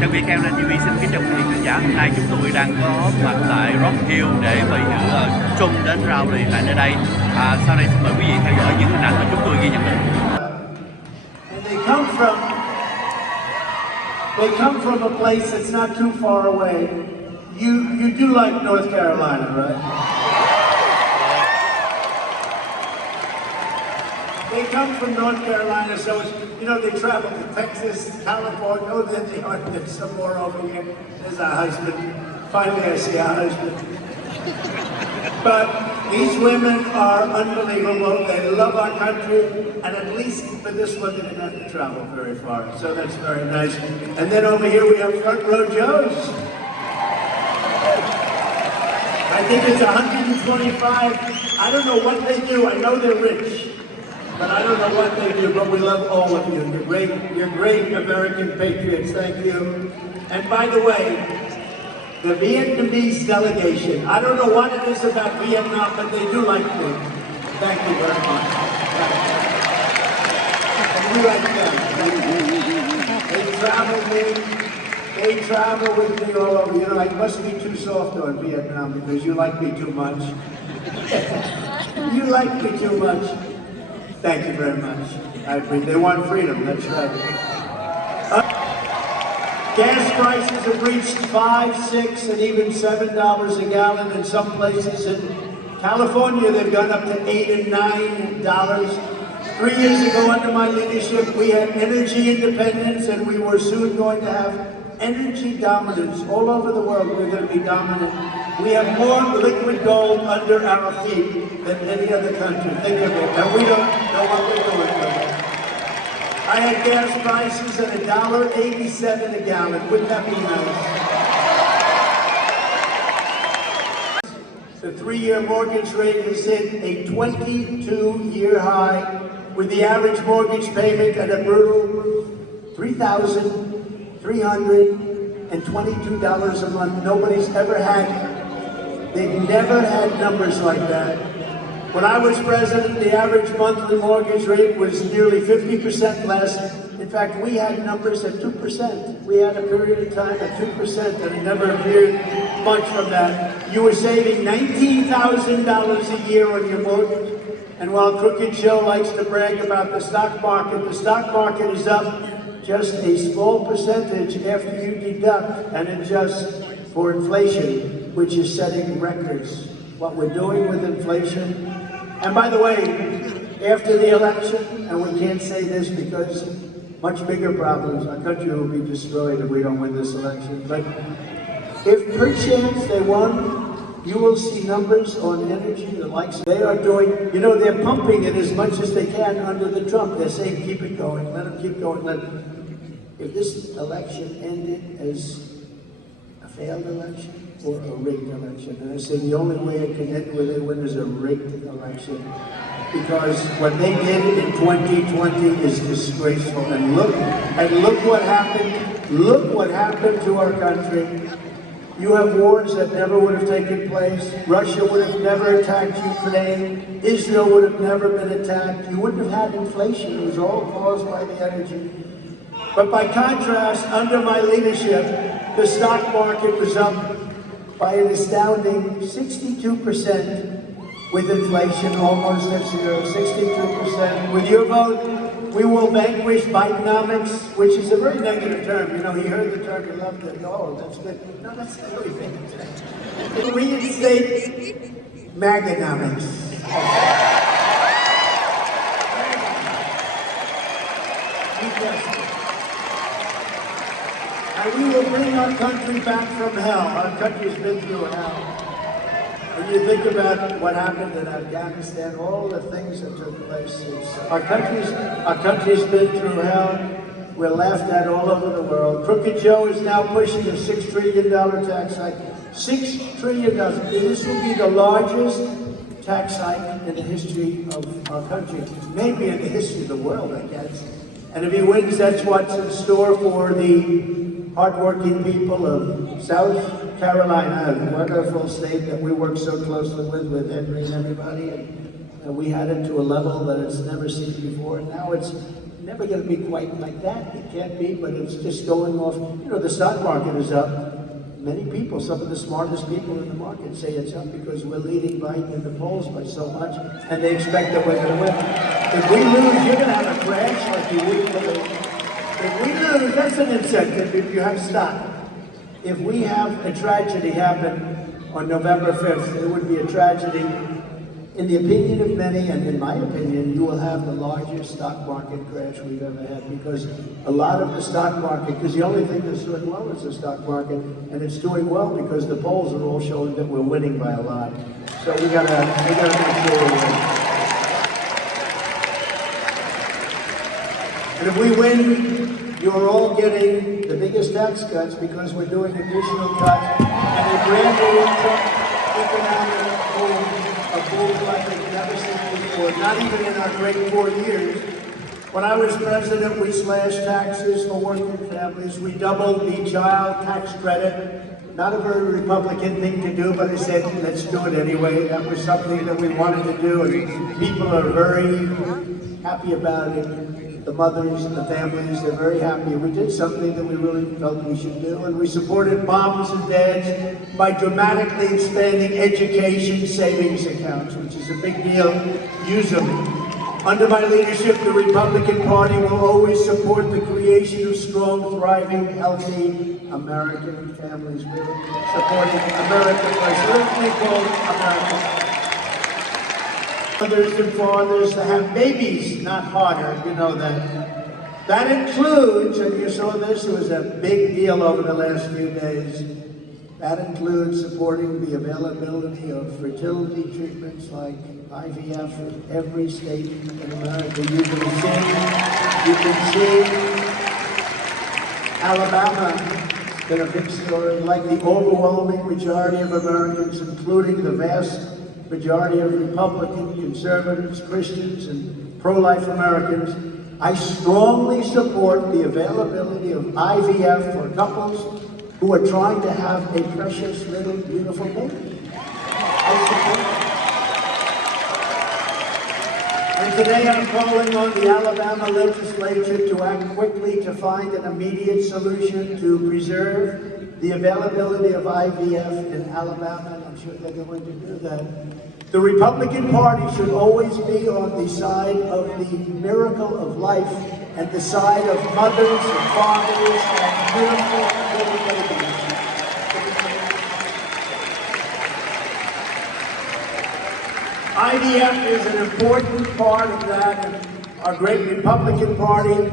Trang viên Carolina TV xin kính chào quý vị khán giả. Hôm nay chúng tôi đang có mặt tại Rock Hill để mời dự chung đến rally tại nơi đây. Sau đây xin mời quý vị theo dõi những hình ảnh mà chúng tôi ghi nhận được. They come from a place that's not too far away. You do like North Carolina, right? They come from North Carolina, so it's, you know, they travel to Texas, California, oh, then they are, there's some more over here. There's a husband. Finally, I see a husband. But these women are unbelievable. They love our country, and at least for this one, they didn't have to travel very far. So that's very nice. And then over here, we have Front Row Joes. I think it's 125. I don't know what they do. I know they're rich. But I don't know what they do, but we love all of you. You're great American patriots, thank you. And by the way, the Vietnamese delegation, I don't know what it is about Vietnam, but they do like me. Thank you very much. And we like them. They travel with me all over. You know, I must be too soft on Vietnam because you like me too much. You like me too much. Thank you very much. I agree. They want freedom, that's right. Gas prices have reached $5, $6, and even $7 a gallon in some places. In California, they've gone up to $8 and $9. 3 years ago, under my leadership, we had energy independence, and we were soon going to have energy dominance. All over the world, we're going to be dominant. We have more liquid gold under our feet than any other country. Think of it. And we don't know what we're doing with it. I had gas prices at $1.87 a gallon. Wouldn't that be nice? The 3-year mortgage rate has hit a 22-year high, with the average mortgage payment at a brutal $3,322 a month. Nobody's ever had. They've never had numbers like that. When I was president, the average monthly mortgage rate was nearly 50% less. In fact, we had numbers at 2%. We had a period of time at 2%, and it never appeared much from that. You were saving $19,000 a year on your mortgage. And while Crooked Joe likes to brag about the stock market is up just a small percentage after you deduct and adjust for inflation, which is setting records. What we're doing with inflation. And by the way, after the election, and we can't say this because much bigger problems, our country will be destroyed if we don't win this election. But if perchance they won, you will see numbers on energy, the likes they are doing. You know, they're pumping it as much as they can under the Trump. They're saying, keep it going, let them keep going. If this election ended as a failed election or a rigged election, and I say the only way it can end with a win is a rigged election, because what they did in 2020 is disgraceful. And look what happened. Look what happened to our country. You have wars that never would have taken place. Russia would have never attacked Ukraine. Israel would have never been attacked. You wouldn't have had inflation. It was all caused by the energy. But by contrast, under my leadership, the stock market was up by an astounding 62%, with inflation almost at zero, 62%. With your vote, we will vanquish Bidenomics, which is a very negative term. You know, he heard the term, he loved it. Oh, that's good. No, that's not really negative. Reinstate Maganomics. And we will bring our country back from hell. Our country's been through hell. When you think about what happened in Afghanistan, all the things that took place since our country's been through hell. We're laughed at all over the world. Crooked Joe is now pushing a $6 trillion tax hike. $6 trillion. This will be the largest tax hike in the history of our country. Maybe in the history of the world, I guess. And if he wins, that's what's in store for the hardworking people of South Carolina, a wonderful state that we work so closely with Henry and everybody. And we had it to a level that it's never seen before. Now it's never going to be quite like that. It can't be, but it's just going off. You know, the stock market is up. Many people, some of the smartest people in the market say it's up because we're leading Biden in the polls by so much, and they expect that we're going to win. If we lose, you're going to have a crash like you would for the... If we lose, that's an incentive if you have stock. If we have a tragedy happen on November 5th, it would be a tragedy. In the opinion of many, and in my opinion, you will have the largest stock market crash we've ever had, because a lot of the stock market, because the only thing that's doing well is the stock market, and it's doing well because the polls are all showing that we're winning by a lot. So we gotta make sure we win. And if we win, you're all getting the biggest tax cuts because we're doing additional cuts and a brand new economic boom. A boom like we've never seen before, not even in our great 4 years. When I was president, we slashed taxes for working families. We doubled the child tax credit. Not a very Republican thing to do, but I said, let's do it anyway. That was something that we wanted to do, and people are very happy about it. The mothers and the families, they're very happy. We did something that we really felt we should do, and we supported moms and dads by dramatically expanding education savings accounts, which is a big deal. Use them. Under my leadership, the Republican Party will always support the creation of strong, thriving, healthy American families. We're supporting America first. Literally called America. Mothers and fathers to have babies, not harder, you know that. That includes, and you saw this, it was a big deal over the last few days, that includes supporting the availability of fertility treatments like IVF in every state in America. You can see Alabama, it's been a big story, like the overwhelming majority of Americans, including the vast majority of Republican, conservatives, Christians, and pro-life Americans. I strongly support the availability of IVF for couples who are trying to have a precious little beautiful baby. I support it. And today I'm calling on the Alabama legislature to act quickly to find an immediate solution to preserve the availability of IVF in Alabama, and I'm sure they're going to do that. The Republican Party should always be on the side of the miracle of life and the side of mothers and fathers and beautiful little babies. IVF is an important part of that, and our great Republican Party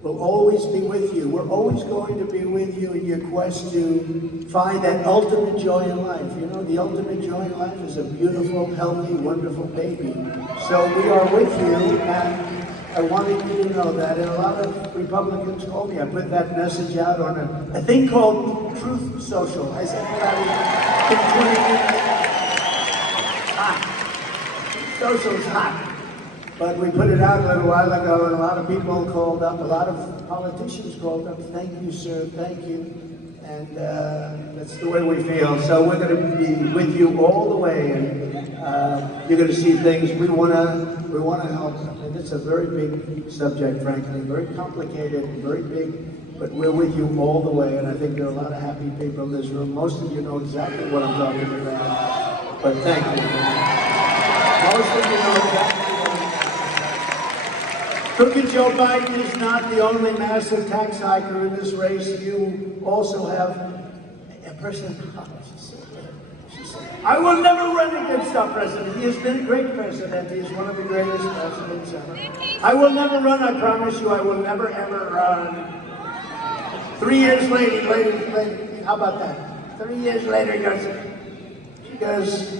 will always be with you. We're always going to be with you in your quest to find that ultimate joy in life. You know, the ultimate joy in life is a beautiful, healthy, wonderful baby. So we are with you, and I wanted you to know that. And a lot of Republicans call me. I put that message out on a thing called Truth Social. I said that hot. Social's hot. But we put it out a little while ago, and a lot of people called up, a lot of politicians called up, thank you, sir, thank you. And that's the way we feel. So we're going to be with you all the way, and you're going to see things. We want to help. And it's a very big subject, frankly, very complicated, very big, but we're with you all the way, and I think there are a lot of happy people in this room. Most of you know exactly what I'm talking about, but thank you. Most of you know exactly. Crooked Joe Biden is not the only massive tax hiker in this race. You also have a person, she said, I will never run against our president. He has been a great president. He is one of the greatest presidents ever. I will never run, I promise you, I will never ever run. 3 years later, how about that? 3 years later, she goes,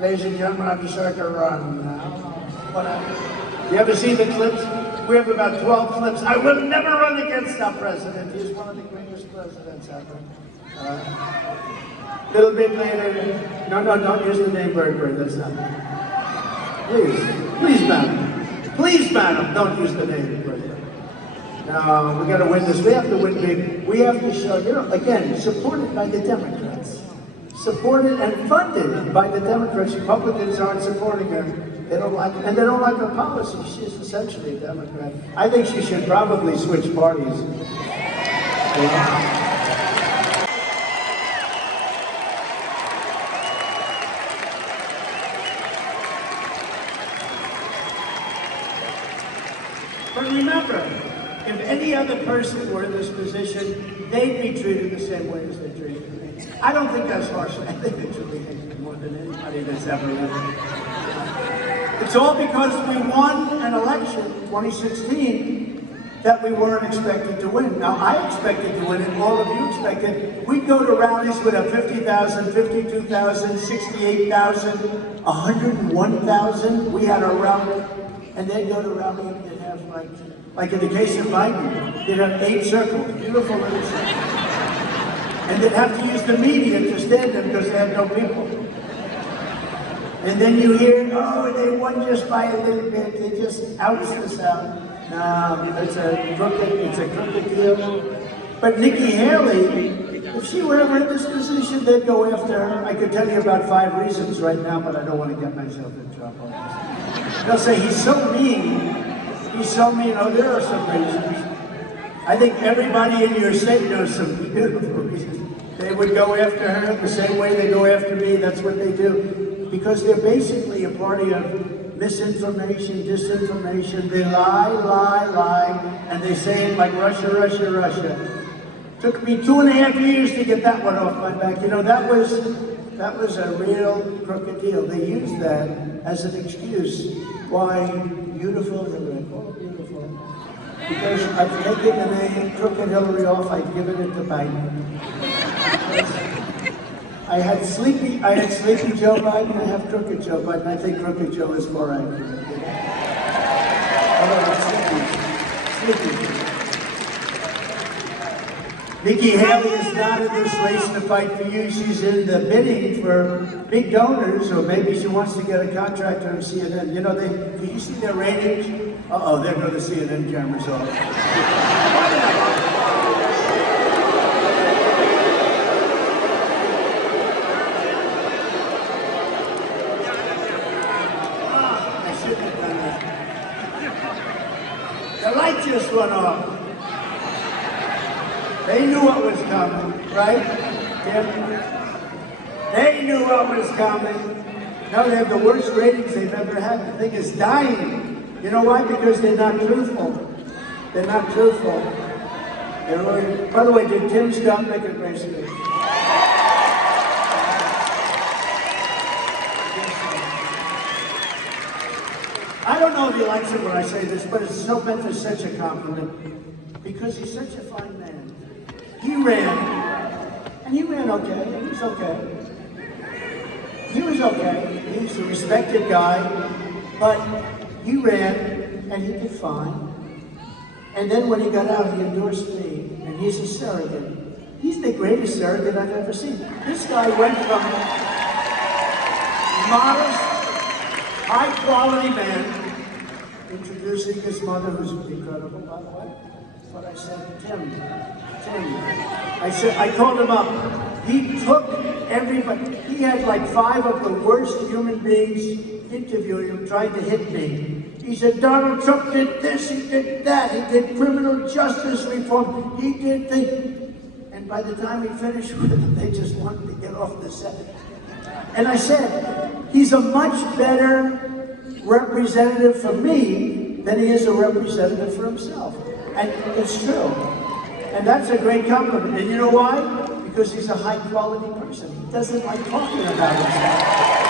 ladies and gentlemen, I'm just starting to run now. What happened? You ever see the clips? We have about 12 clips. I will never run against our president. He's one of the greatest presidents ever. A little bit later, no, don't use the name Bird. That's not Please, madam, don't use the name Bird. No, we got to win this. We have to win big. We have to show, again, supported by the Democrats. Supported and funded by the Democrats. Republicans aren't supporting her. They don't like it, and they don't like her policy. She's essentially a Democrat. I think she should probably switch parties. But remember, if any other person were in this position, they'd be treated the same way as they treated me. I don't think that's harsh. I think they truly hate me more than anybody that's ever lived. It's all because we won an election, 2016, that we weren't expected to win. Now, I expected to win, and all of you expected. We'd go to rallies with a 50,000, 52,000, 68,000, 101,000. We had a rally, and they'd go to rally and they'd have, like in the case of Biden, they'd have 8 circles, beautiful little circles. And they'd have to use the media to stand them because they had no people. And then you hear, oh, they won just by a little bit. They just outs us out. No, it's a crooked deal. But Nikki Haley, if she were ever in this position, they'd go after her. I could tell you about 5 reasons right now, but I don't want to get myself in trouble. They'll say, he's so mean. He's so mean. Oh, there are some reasons. I think everybody in your state knows some beautiful reasons. They would go after her the same way they go after me. That's what they do. Because they're basically a party of misinformation, disinformation. They lie, and they say it like Russia, Russia, Russia. Took me 2.5 years to get that one off my back. You know, that was a real crooked deal. They used that as an excuse. Why beautiful Hillary? Oh, beautiful. Because I've taken the name Crooked Hillary off, I've given it to Biden. I had sleepy Joe Biden, I have crooked Joe Biden. I think crooked Joe is more accurate. Sleepy. Nikki Haley is not in this race to fight for you. She's in the bidding for big donors, or maybe she wants to get a contract on CNN. You know, do you see their ratings? Uh-oh, there go the CNN cameras off. The light just went off. They knew what was coming, right? They knew what was coming. Now they have the worst ratings they've ever had. The thing is dying. You know why? Because they're not truthful. They're not truthful. By the way, did Tim Scott make a great speech? I don't know if he likes it when I say this, but it's so meant as such a compliment because he's such a fine man. He ran, and he ran okay. He was okay. He was okay. He was a respected guy, but he ran, and he did fine. And then when he got out, he endorsed me, and he's a surrogate. He's the greatest surrogate I've ever seen. This guy went from modest, high-quality man, introducing his mother, who's incredible, by the way. But I said, Tim, I called him up. He took everybody. He had like 5 of the worst human beings interviewing him, trying to hit me. He said, Donald Trump did this, he did that, he did criminal justice reform, he did things. And by the time he finished with it, they just wanted to get off the set. And I said, he's a much better representative for me than he is a representative for himself. And it's true. And that's a great compliment. And you know why? Because he's a high-quality person. He doesn't like talking about himself.